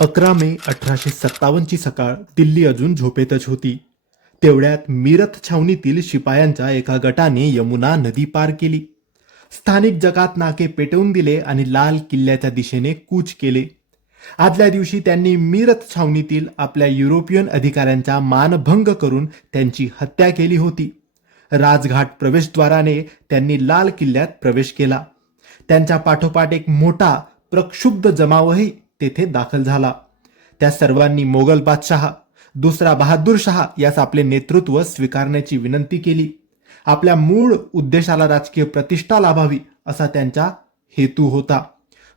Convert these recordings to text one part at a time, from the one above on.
अकरा मे अठराशे सत्तावन्नची सकाळ दिल्ली अजून झोपेतच होती. तेवढ्यात मिरत छावणीतील शिपायांच्या एका गटाने यमुना नदी पार केली. स्थानिक जगात नाके पेटवून दिले आणि लाल किल्ल्याच्या दिशेने कूच केले. आदल्या दिवशी त्यांनी मिरत छावणीतील आपल्या युरोपियन अधिकाऱ्यांचा मानभंग करून त्यांची हत्या केली होती. राजघाट प्रवेशद्वाराने त्यांनी लाल किल्ल्यात प्रवेश केला. त्यांच्या पाठोपाठ एक मोठा प्रक्षुब्ध जमावही तेथे दाखल झाला. त्या सर्वांनी मोगल बादशहा दुसरा बहादूर शहा यास आपले नेतृत्व स्वीकारण्याची विनंती केली. आपल्या मूळ उद्देशाला राजकीय प्रतिष्ठा लाभावी असा त्यांचा हेतू होता.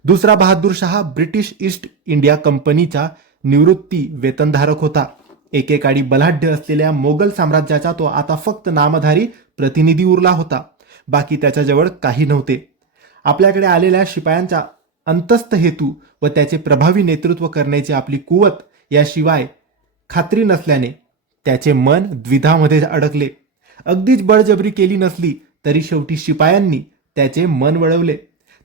दुसरा Bahadur Shah British East India कंपनीचा निवृत्ती वेतनधारक होता. एकेकाळी बलाढ्य असलेल्या मोगल साम्राज्याचा तो आता फक्त नामधारी प्रतिनिधी उरला होता. बाकी त्याच्याजवळ काही नव्हते. आपल्याकडे आलेल्या शिपायांचा अंतस्थ हेतू व त्याचे प्रभावी नेतृत्व करण्याची आपली कुवत याशिवाय खात्री नसल्याने त्याचे मन द्विधामध्ये अडकले. अगदीच बळजबरी केली नसली तरी शेवटी शिपायांनी त्याचे मन वळवले.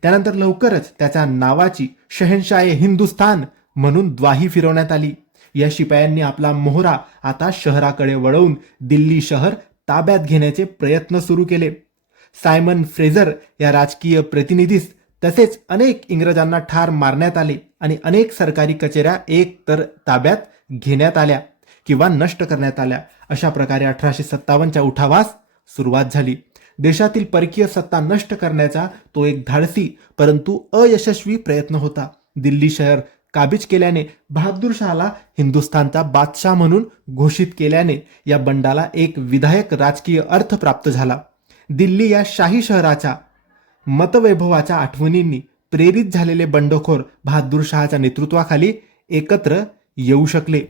त्यानंतर लवकरच त्याच्या नावाची शहनशाह हिंदुस्थान म्हणून द्वाही फिरवण्यात आली. या शिपायांनी आपला मोहरा आता शहराकडे वळवून दिल्ली शहर ताब्यात घेण्याचे प्रयत्न सुरू केले. सायमन फ्रेझर या राजकीय प्रतिनिधीस तसेच अनेक इंग्रजांना ठार मारण्यात आले आणि अनेक सरकारी कचेऱ्या एक तर ताब्यात घेण्यात आल्या किंवा नष्ट करण्यात आल्या. अशा प्रकारे अठराशे सत्तावन्नच्या उठावास सुरुवात झाली. देशातील परकीय सत्ता नष्ट करण्याचा तो एक धाडसी परंतु अयशस्वी प्रयत्न होता. दिल्ली शहर काबीज केल्याने बहादूर शहाला हिंदुस्थानचा बादशाह म्हणून घोषित केल्याने या बंडाला एक विधायक राजकीय अर्थ प्राप्त झाला. दिल्ली या शाही शहराच्या मतवैभवाच्या आठवणींनी प्रेरित झालेले बंडखोर बहादूर शहाच्या नेतृत्वाखाली एकत्र येऊ शकले.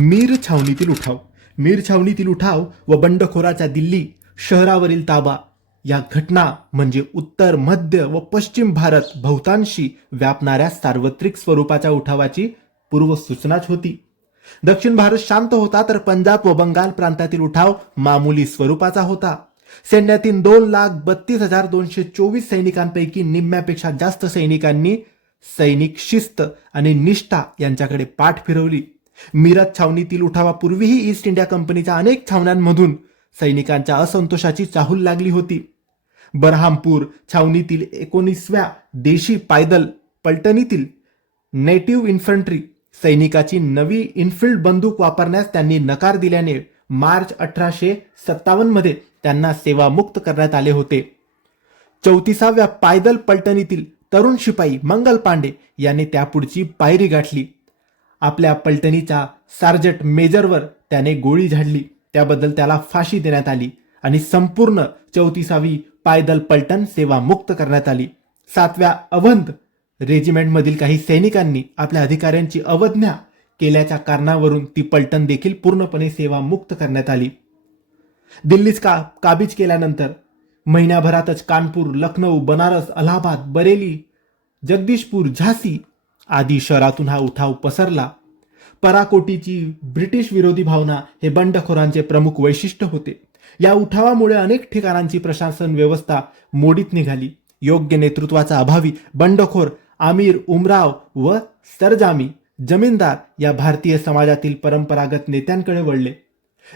मीर छावणीतील उठाव. मीर छावणीतील उठाव व बंडखोराच्या दिल्ली शहरावरील ताबा या घटना म्हणजे उत्तर मध्य व पश्चिम भारत बहुतांशी व्यापणाऱ्या सार्वत्रिक स्वरूपाच्या उठावाची पूर्वसूचनाच होती. दक्षिण भारत शांत होता तर पंजाब व बंगाल प्रांतातील उठाव मामूली स्वरूपाचा होता. सैन्यातील दोन लाख बत्तीस हजार दोनशे चोवीस सैनिकांपैकी निम्म्यापेक्षा जास्त सैनिकांनी सैनिक शिस्त आणि निष्ठा यांच्याकडे पाठ फिरवली. मिरत छावणीतील उठावापूर्वीही ईस्ट इंडिया कंपनीच्या अनेक छावण्यांमधून सैनिकांच्या असंतोषाची चाहूल लागली होती. बरहामपूर छावणीतील एकोणीसव्या देशी पायदल पलटणीतील नेटिव्ह इन्फंट्री सैनिकाची नवी इन्फिल्ड बंदूक वापरण्यास त्यांनी नकार दिल्याने मार्च अठराशे सत्तावन्नमध्ये त्यांना सेवामुक्त करण्यात आले होते. चौतीसाव्या पायदल पलटणीतील तरुण शिपाई मंगल पांडे याने त्यापुढची पायरी गाठली. आपल्या पलटणीच्या सार्जट मेजरवर त्याने गोळी झाडली. त्याबद्दल त्याला फाशी देण्यात आली आणि संपूर्ण चौतीसावी पायदल पलटण सेवा मुक्त करण्यात आली. सातव्या अवंध रेजिमेंटमधील काही सैनिकांनी आपल्या अधिकाऱ्यांची अवज्ञा केल्याच्या कारणावरून ती पलटण देखील पूर्णपणे सेवा मुक्त करण्यात आली. दिल्लीच का काबीज केल्यानंतर महिन्याभरातच कानपूर लखनौ बनारस अलाहाबाद बरेली जगदीशपूर झाशी आदी शहरातून हा उठाव पसरला. पराकोटीची ब्रिटिश विरोधी भावना हे बंडखोरांचे प्रमुख वैशिष्ट्य होते. या उठावामुळे अनेक ठिकाणांची प्रशासन व्यवस्था मोडीत निघाली. योग्य नेतृत्वाचा अभावी बंडखोर आमीर उमराव व सरजामी जमीनदार या भारतीय समाजातील परंपरागत नेत्यांकडे वळले.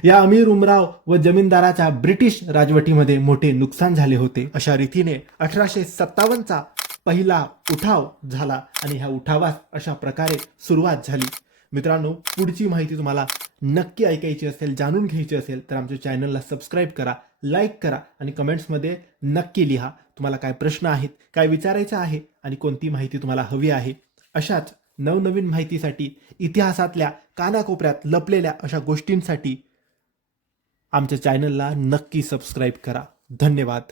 या अमीर उमराव व जमीनदाराच्या ब्रिटिश राजवटीमध्ये मोठे नुकसान झाले होते. अशा रीतीने अठराशे सत्तावन्नचा पहिला उठाव झाला आणि ह्या उठावास अशा प्रकारे सुरुवात झाली. मित्रांनो पुढची माहिती तुम्हाला नक्की ऐकायची असेल जाणून घ्यायची असेल तर आमच्या चॅनलला सबस्क्राईब करा लाईक करा आणि कमेंट्समध्ये नक्की लिहा. तुम्हाला काय प्रश्न आहेत काय विचारायचं आहे आणि कोणती माहिती तुम्हाला हवी आहे अशाच नवनवीन माहितीसाठी इतिहासातल्या कानाकोपऱ्यात लपलेल्या अशा गोष्टींसाठी आमच्या चॅनलला नक्की सबस्क्राईब करा. धन्यवाद.